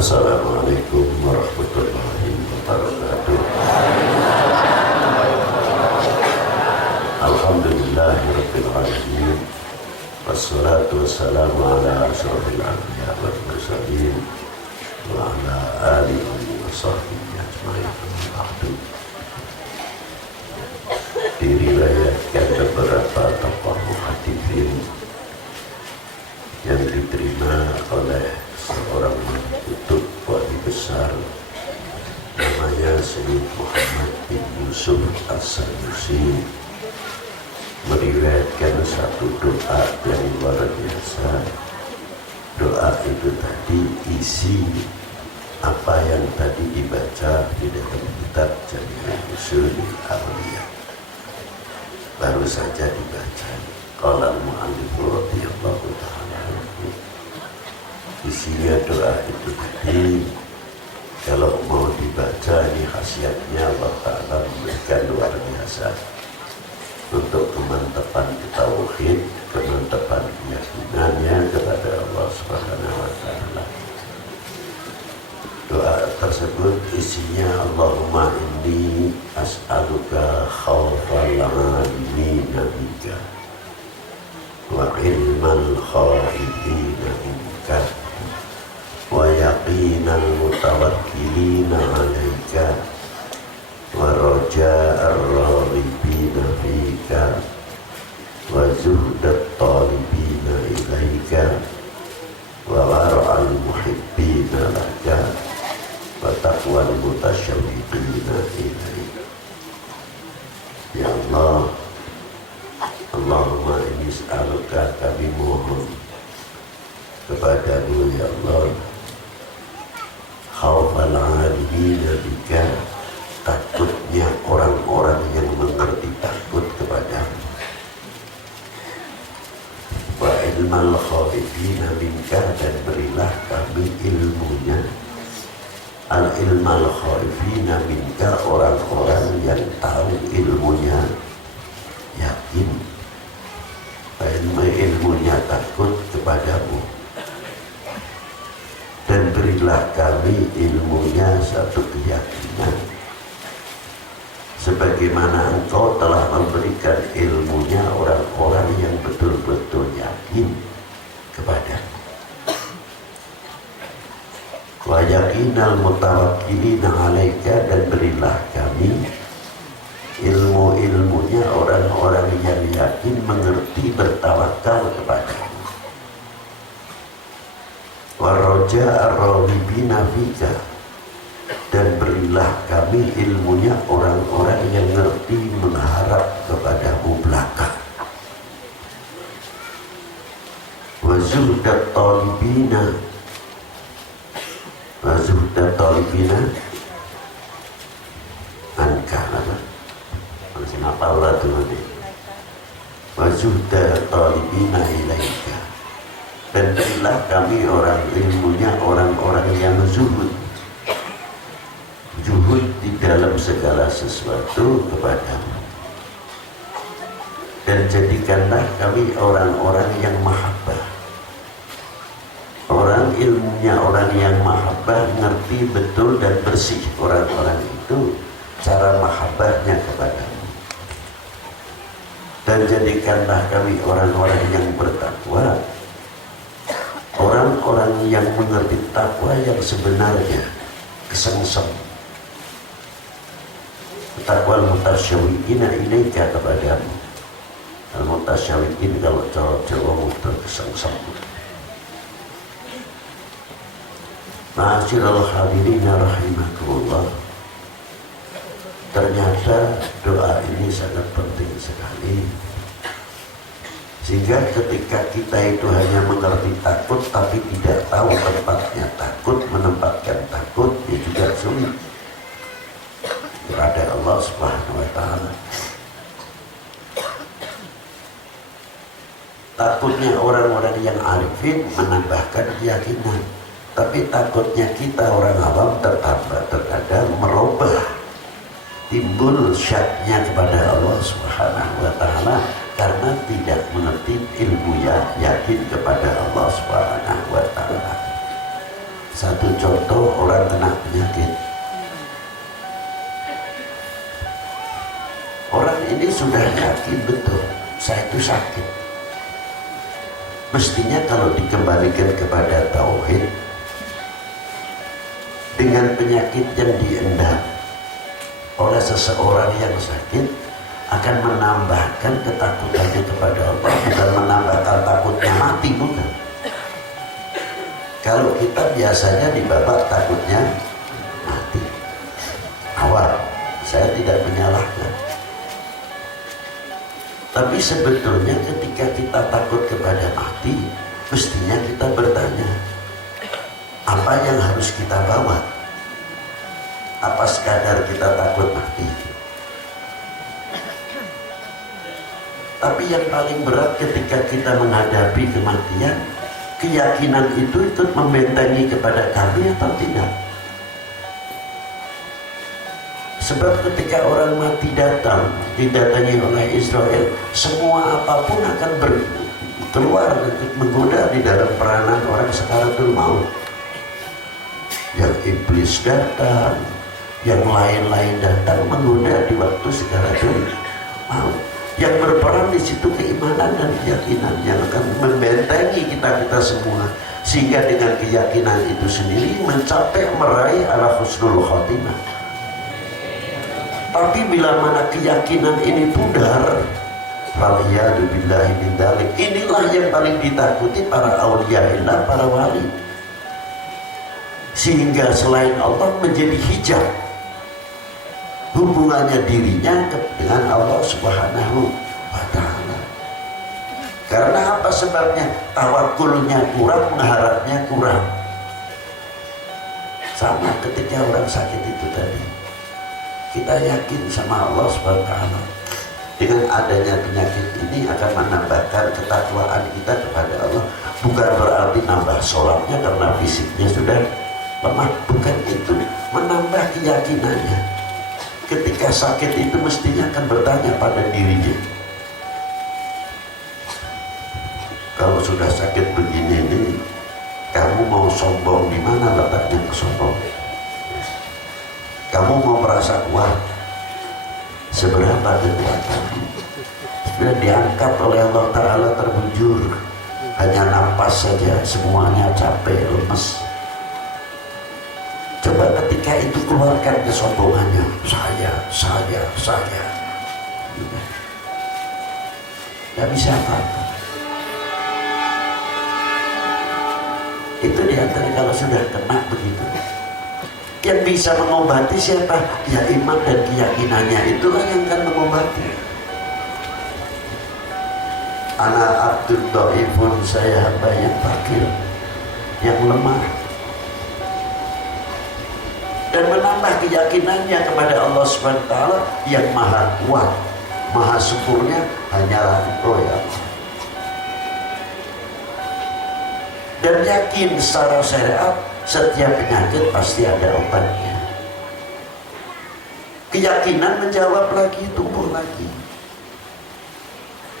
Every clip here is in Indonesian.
Assalamualaikum warahmatullahi wabarakatuh. Alhamdulillahirabbil alamin. Wassalatu wassalamu ala asyrofil anbiya wal mursalin wa ala alihi wa sahbihi ajmain. Diriwayatkan beberapa tokoh muhaditsin yang diterima oleh seorang kutub wali besar namanya Sayyid Muhammad bin Yusuf As-Sanusi, meriwayatkan satu doa yang luar biasa. Doa itu tadi isi apa yang tadi dibaca di dalam kitab Jami'ul Ushulil Awliya, baru saja dibaca. Qala al-mu'allif radhiyallahu ta'ala anhu, isinya doa itu tadi kalau mau dibaca ini khasiatnya Allah Ta'ala memberikan luar biasa untuk kemantapan tauhid, kemantapan keyakinannya kepada Allah Subhanahu wa Ta'ala. Doa tersebut isinya Allahumma inni as'aluka khawfal alimina bika wa ilmal khaifina minka wa yaqinal mutawakkilina alaika wa raja'ar raghibina fika wa zuhdat talibina ilaika wa wara'al muhibbina laka wa taqwal mutasyawwiqina ilaika. Ya Allah, Allahumma inni as'aluka, kami mohon kepadamu ya Allah, khawfal alimina bika, takutnya orang-orang yang mengerti takut kepadamu, wa ilmal khaifina minka, dan berilah kami ilmunya, al ilmal khaifina minka, orang-orang yang tahu ilmunya yakin, ilmunya takut kepadamu, dan berilah kami ilmunya satu keyakinan sebagaimana Engkau telah memberikan ilmunya orang-orang yang betul-betul yakin kepadamu. Wa yakinal mutawakkilina alaika, dan berilah kami ilmu-ilmunya orang-orang yang yakin mengerti bertawakal kepadamu. Wa raja'ar raghibina fika, dan berilah kami ilmunya orang-orang yang ngerti mengharap kepadamu belaka. Wa zuhdat talibina, wa zuhdat talibina anka, masih ngapal lah tuh nanti. Wa zuhdat talibina ilaika, dan berilah kami orang ilmunya orang-orang yang zuhud di dalam segala sesuatu kepadamu, dan jadikanlah kami orang-orang yang mahabbah, orang ilmunya orang yang mahabbah, ngerti betul dan bersih orang-orang itu cara mahabbahnya kepadamu, dan jadikanlah kami orang-orang yang bertakwa, orang-orang yang mengerti takwa yang sebenarnya, kesengsem. Taqwal mutasyawiqina ilaika, kepadamu. Al mutasyawiqin kalau Jawa muter kesengsem. Ma'asyiral hadirina rahimakumullah. Ternyata doa ini sangat penting sekali, sehingga ketika kita itu hanya mengerti takut tapi tidak tahu tempatnya takut, menempatkan takut, dia juga sulit kepada Allah Subhanahu wa Ta'ala. Takutnya orang-orang yang arifin menambahkan keyakinan, tapi takutnya kita orang awam terkadang merubah, timbul syaknya kepada Allah Subhanahu wa Ta'ala karena tidak mengerti ilmu yakin kepada Allah Subhanahu wa Ta'ala. Satu contoh, orang kena penyakit. Orang ini sudah yakin betul, saya itu sakit. Mestinya kalau dikembalikan kepada tauhid, dengan penyakit yang diendap oleh seseorang yang sakit akan menambahkan ketakutannya kepada Allah, bukan menambahkan takutnya mati, bukan. Kalau kita biasanya di babak takutnya mati. Awal, saya tidak menyalahkan. Tapi sebetulnya ketika kita takut kepada mati, mestinya kita bertanya, apa yang harus kita bawa? Apa sekadar kita takut mati? Tapi yang paling berat ketika kita menghadapi kematian, keyakinan itu ikut membentengi kepada kami atau tidak? Sebab ketika orang mati datang, didatangi oleh Israel, semua apapun akan keluar untuk menggoda di dalam peranan orang sekaratul maut. Yang iblis datang, yang lain-lain datang menggoda di waktu sekaratul maut. Yang berperan di situ keimanan dan keyakinan yang akan membentengi kita semua, sehingga dengan keyakinan itu sendiri mencapai meraih ala husnul khotimah. Tapi bila mana keyakinan ini pudar, waliyadu billahi min dzalik, inilah yang paling ditakuti para auliyaillah, para wali. Sehingga selain Allah menjadi hijab hubungannya dirinya dengan Allah Subhanahu wa ta'ala. Karena apa sebabnya? Tawakulnya kurang, mengharapnya kurang. Sama ketika orang sakit itu tadi, kita yakin sama Allah Subhanahu wa ta'ala, dengan adanya penyakit ini akan menambahkan ketakwaan kita kepada Allah. Bukan berarti nambah sholatnya karena fisiknya sudah lemah, bukan itu. Menambah keyakinannya. Ketika sakit itu mestinya akan bertanya pada dirinya, kalau sudah sakit begini nih, kamu mau sombong di mana letaknya kesombong? Kamu mau merasa kuat? Seberapa kekuatanmu? Sudah diangkat oleh Allah Ta'ala terbujur, hanya napas saja semuanya capek, lemes. Coba ketika itu keluarkan kesombongannya, saya. Gak bisa apa-apa. Itu diantara kalau sudah kena begitu. Yang bisa mengobati siapa? Ya iman dan keyakinannya, itulah yang akan mengobati. Ana abdul dhaifun, saya hamba yang fakir, yang lemah. Dan menambah keyakinannya kepada Allah Subhanahu wa ta'ala yang maha kuat, maha sempurna, hanyalah Engkau ya Allah. Dan yakin secara syariat setiap penyakit pasti ada obatnya. Keyakinan menjawab lagi, tumbuh lagi.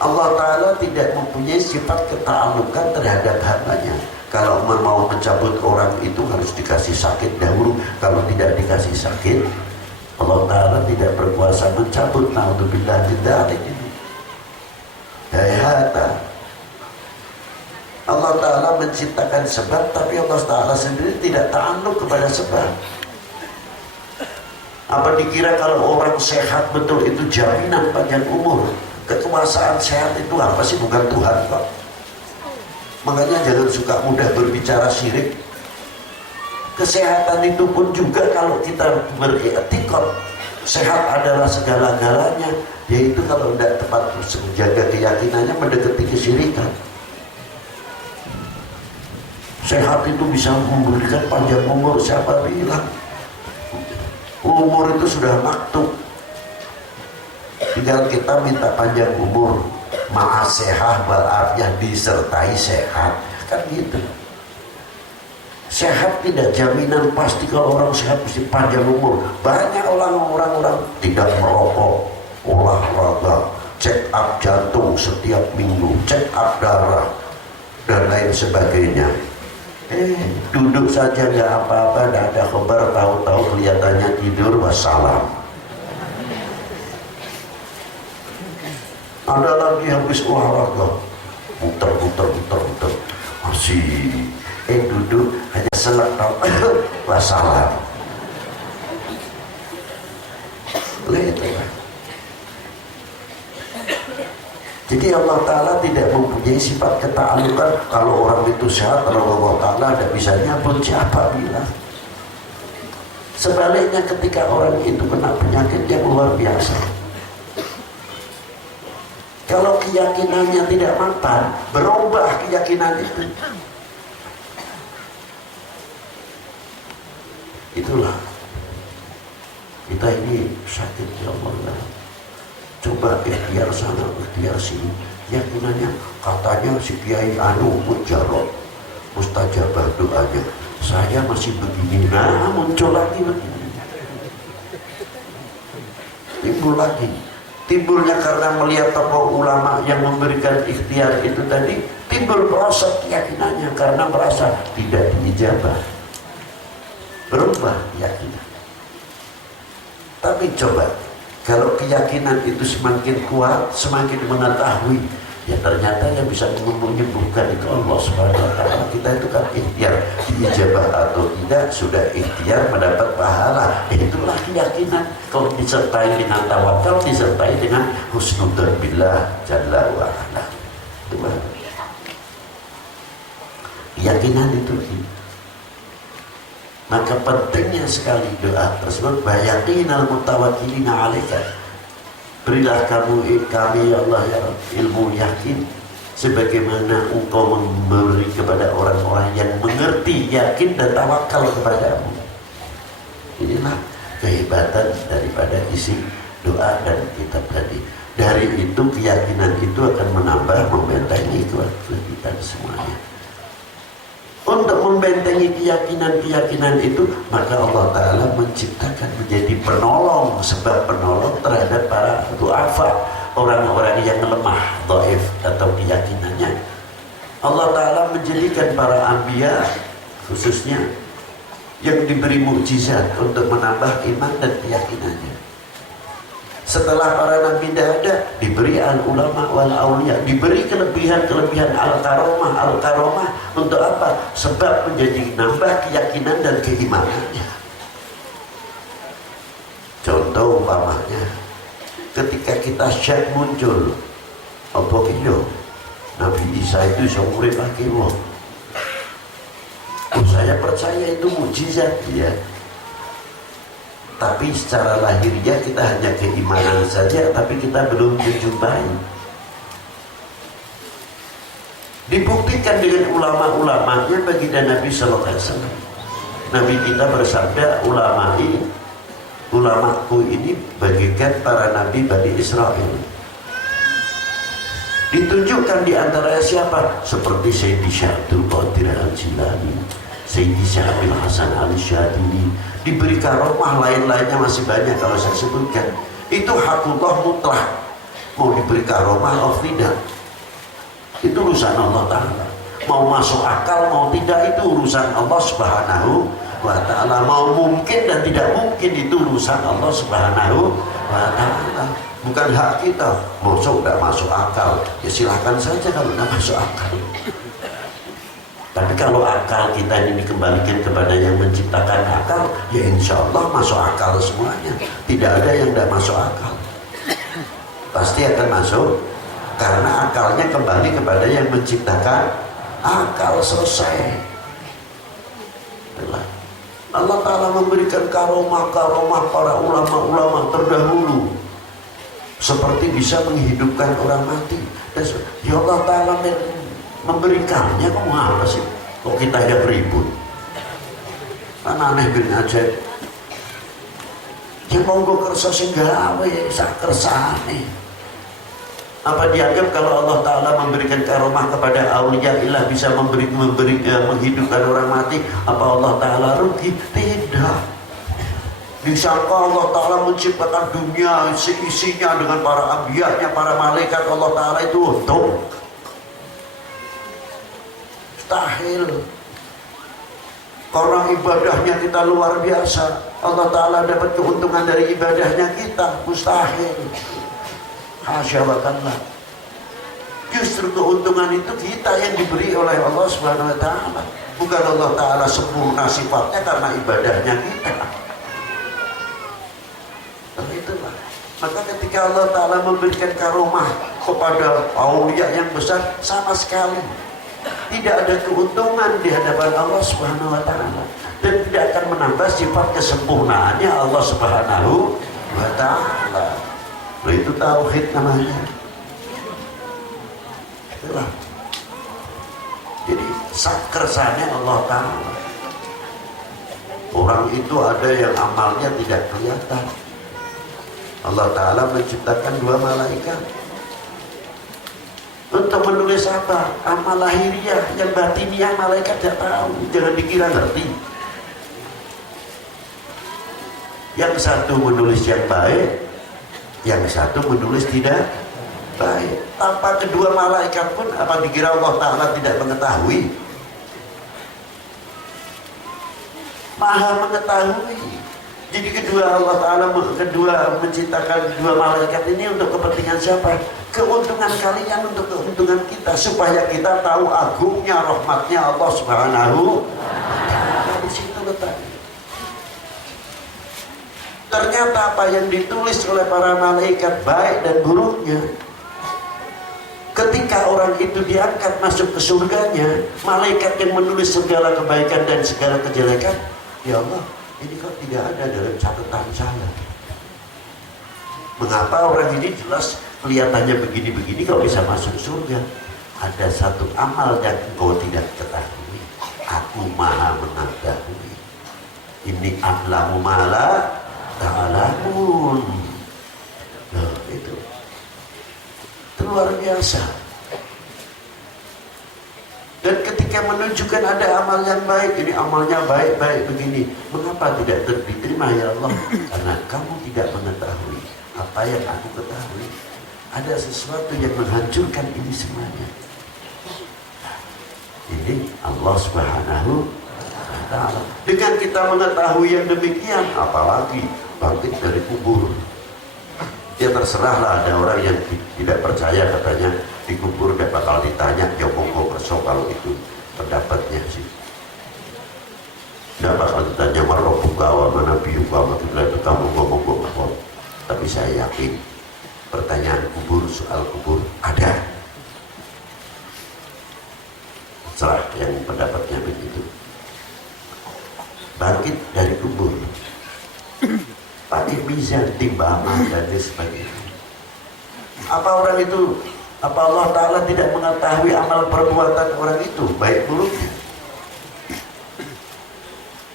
Allah Ta'ala tidak mempunyai sifat keta'alukan terhadap hambanya. Kalau mau mencabut orang itu harus dikasih sakit dahulu. Kalau tidak dikasih sakit, Allah Ta'ala tidak berkuasa mencabut. Na'udzubillah min dzalik ini. Hayata. Allah Ta'ala menciptakan sebab, tapi Allah Ta'ala sendiri tidak ta'alluq kepada sebab. Apa dikira kalau orang sehat betul itu jaminan panjang umur? Kekuasaan sehat itu apa sih? Bukan Tuhan kok. Makanya jangan suka mudah berbicara syirik. Kesehatan itu pun juga kalau kita beriktikad sehat adalah segala-galanya, yaitu kalau tidak tepat menjaga keyakinannya mendekati kesyirikan. Sehat itu bisa memberikan panjang umur, siapa bilang? Umur itu sudah maktub. Tinggal kita minta panjang umur, ma'asehah walafiah, disertai sehat, kan gitu. Sehat tidak jaminan pasti kalau orang sehat mesti panjang umur. Banyak orang tidak merokok, olahraga, check up jantung setiap minggu, check up darah dan lain sebagainya. Duduk saja nggak apa-apa, nggak ada khabar, tahu-tahu kelihatannya tidur, wassalam. Ada lagi habis olahraga, muter, masih duduk hanya selak tahu, wassalam. Lihat. Jadi Allah Ta'ala tidak mempunyai sifat keta'alukan. Kalau orang itu sehat, kalau Allah Ta'ala tidak bisa nyabut, siapa bilang? Sebaliknya ketika orang itu kena penyakit yang luar biasa, kalau keyakinannya tidak matang, berubah keyakinan itu. Itulah kita ini sakit, ya Allah. Coba ikhtiar sana, ikhtiar sini. Keyakinannya katanya si Kiai Anu mujarab, mustajabah doanya. Saya masih begini, nah muncul lagi begini. Timbul lagi. Timbulnya karena melihat tokoh ulama yang memberikan ikhtiar itu tadi, timbul proses keyakinannya karena merasa tidak diijabah. Berubah keyakinan. Tapi coba, kalau keyakinan itu semakin kuat, semakin mengetahui, ya ternyata yang bisa menyembuhkan itu Allah Subhanahu wa Ta'ala. Kita itu kan ikhtiar, diijabah atau tidak, sudah ikhtiar mendapat pahala. Itulah keyakinan. Kalau disertai dengan tawakal, disertai dengan husnudzon billah jalla wa ala. Keyakinan itu. Maka pentingnya sekali doa tersebut, bayakinal mutawakkilina 'alaika. Berilah kami ya Allah ya ilmu yakin sebagaimana engkau memberi kepada orang-orang yang mengerti, yakin dan tawakal kepadamu. Inilah kehebatan daripada isi doa dan kitab tadi. Dari itu keyakinan itu akan menambah, membentengi kita semuanya. Untuk membentengi keyakinan-keyakinan itu, maka Allah Ta'ala menciptakan menjadi penolong, sebab penolong terhadap para du'afa, orang-orang yang lemah, dhaif atau keyakinannya. Allah Ta'ala menjadikan para anbiya khususnya yang diberi mukjizat untuk menambah iman dan keyakinannya. Setelah para nabi tidak ada, diberi al-ulama wal auliya, diberi kelebihan-kelebihan al-karomah untuk apa? Sebab menjadi nambah keyakinan dan keimanannya. Contoh umpamanya, ketika kita syak muncul, apa itu? Nabi Isa itu seumur pakai wong. Saya percaya itu mukjizat ya. Tapi secara lahiriah kita hanya keimanan saja, tapi kita belum menjumpai. Dibuktikan dengan ulama-ulamanya baginda Nabi Sallallahu Alaihi Wasallam. Nabi kita bersabda, ulamaku ini bagikan para nabi Bani Israel. Ditunjukkan di antara siapa? Seperti Sayyidi Syabdul Qadir Al-Jilani, Sayyidi Syahbil Hasan Al-Syadili. Diberi karomah lain-lainnya masih banyak kalau saya sebutkan. Itu hakullah mutlak. Mau diberi karomah atau tidak, itu urusan Allah Ta'ala. Mau masuk akal mau tidak, itu urusan Allah Subhanahu wa Ta'ala. Mau mungkin dan tidak mungkin, itu urusan Allah Subhanahu wa Ta'ala. Bukan hak kita. Masuk tidak masuk akal, ya silahkan saja kalau tidak masuk akal. Tapi kalau akal kita ini dikembalikan kepada yang menciptakan akal, ya insya Allah masuk akal semuanya. Tidak ada yang tidak masuk akal. Pasti akan masuk, karena akalnya kembali kepada yang menciptakan akal. Selesai. Allah Ta'ala memberikan karomah-karomah para ulama-ulama terdahulu, seperti bisa menghidupkan orang mati. Dan ya Allah Ta'ala memberikannya, kamu apa sih? Kok kita yang ribut? Kan aneh bin ajaib. Yang monggo kersa sing gawe sak kersane. Apa dianggap kalau Allah Ta'ala memberikan karomah kepada auliya ilah bisa menghidupkan orang mati, apa Allah Ta'ala rugi? Tidak. Disangka Allah Ta'ala menciptakan dunia seisinya dengan para anbiya'nya, para malaikat, Allah Ta'ala itu untung. Mustahil. Karena ibadahnya kita luar biasa, Allah Ta'ala dapat keuntungan dari ibadahnya kita. Mustahil. Hasya wa kalla. Justru keuntungan itu kita yang diberi oleh Allah Subhanahu wa Ta'ala. Bukan Allah Ta'ala sempurna sifatnya karena ibadahnya kita. Dan itulah. Maka ketika Allah Ta'ala memberikan karomah kepada aulia yang besar, sama sekali tidak ada keuntungan di hadapan Allah Subhanahu wa Ta'ala, dan tidak akan menambah sifat kesempurnaannya Allah Subhanahu wa Ta'ala. Itu tauhid namanya. Itulah. Jadi sakersanya Allah Ta'ala. Orang itu ada yang amalnya tidak kelihatan. Allah Ta'ala menciptakan 2 malaikat untuk menulis apa? Amal lahiriah, yang batiniah malaikat tidak tahu. Jangan dikira ngerti. Yang satu menulis yang baik, yang satu menulis tidak baik. Tanpa kedua malaikat pun apa dikira Allah Ta'ala tidak mengetahui? Maha mengetahui. Jadi Allah Ta'ala menciptakan 2 malaikat ini untuk kepentingan siapa? Keuntungan kalian, untuk keuntungan kita, supaya kita tahu agungnya rahmatnya Allah Subhanahu wa Ta'ala. Di situ letaknya. Ternyata apa yang ditulis oleh para malaikat baik dan buruknya, ketika orang itu diangkat masuk ke surganya, malaikat yang menulis segala kebaikan dan segala kejelekan, ya Allah, ini kok tidak ada dalam catatan saya. Mengapa orang ini jelas kelihatannya begini-begini kok bisa masuk surga? Ada satu amal yang engkau tidak ketahui. Aku maha mengetahui. Ini a'lamu ma la ta'lamun. Nah, itu luar biasa. Dan ketika menunjukkan ada amal yang baik, ini amalnya baik-baik begini, mengapa tidak diterima ya Allah? Karena kamu tidak mengetahui apa yang aku ketahui. Ada sesuatu yang menghancurkan ini semuanya. Ini Allah Subhanahu wa Ta'ala. Dengan kita mengetahui yang demikian, apalagi bangkit dari kubur. Ya terserahlah, ada orang yang tidak percaya, katanya di kubur dia bakal ditanya, ya monggo kerso kalau itu pendapatnya sih. Dia bakal ditanya marrobuka wa manabiyuka wa itu kamu monggo. Tapi saya yakin pertanyaan kubur, soal kubur ada. Serah yang pendapatnya begitu. Bangkit dari kubur, pakai mizan, timbangan dan sebagainya. Apa orang itu, apa Allah Ta'ala tidak mengetahui amal perbuatan orang itu, baik buruknya?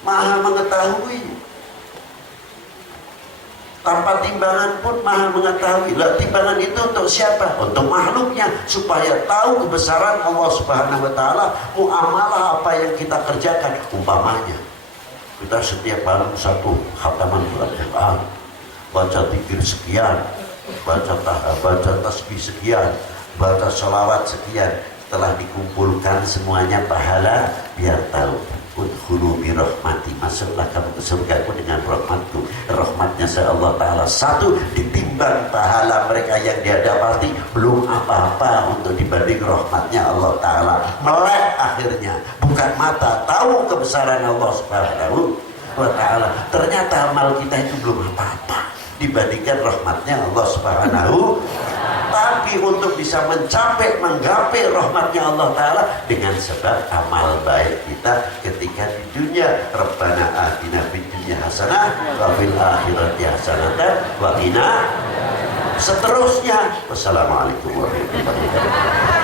Maha mengetahui. Tanpa timbangan pun maha mengetahui. Lah, timbangan itu untuk siapa? Untuk makhluknya, supaya tahu kebesaran Allah Subhanahu wa Ta'ala. Muamalah apa yang kita kerjakan, umpamanya kita setiap malam satu khataman Al-Quran, baca zikir sekian, baca tasbih sekian, baca sholawat sekian. Setelah dikumpulkan semuanya pahala, biar tahu, udkhulu bi rahmati, masuklah kamu ke surgaku dengan rahmatku. Rahmatnya Allah Ta'ala satu, ditimbang pahala mereka yang dia dapati belum apa-apa untuk dibanding rahmatnya Allah Ta'ala. Melek akhirnya, bukan mata, tahu kebesaran Allah Subhanahu wa Ta'ala. Ternyata amal kita itu belum apa-apa dibandingkan rahmatnya Allah Subhanahu. Tapi untuk bisa mencapai, menggapai rahmatnya Allah Ta'ala dengan sebab amal baik kita ketika di dunia. Rabbana atina fid dunya hasanah wa fil akhirati hasanah wa qina. Seterusnya, wassalamualaikum warahmatullahi wabarakatuh.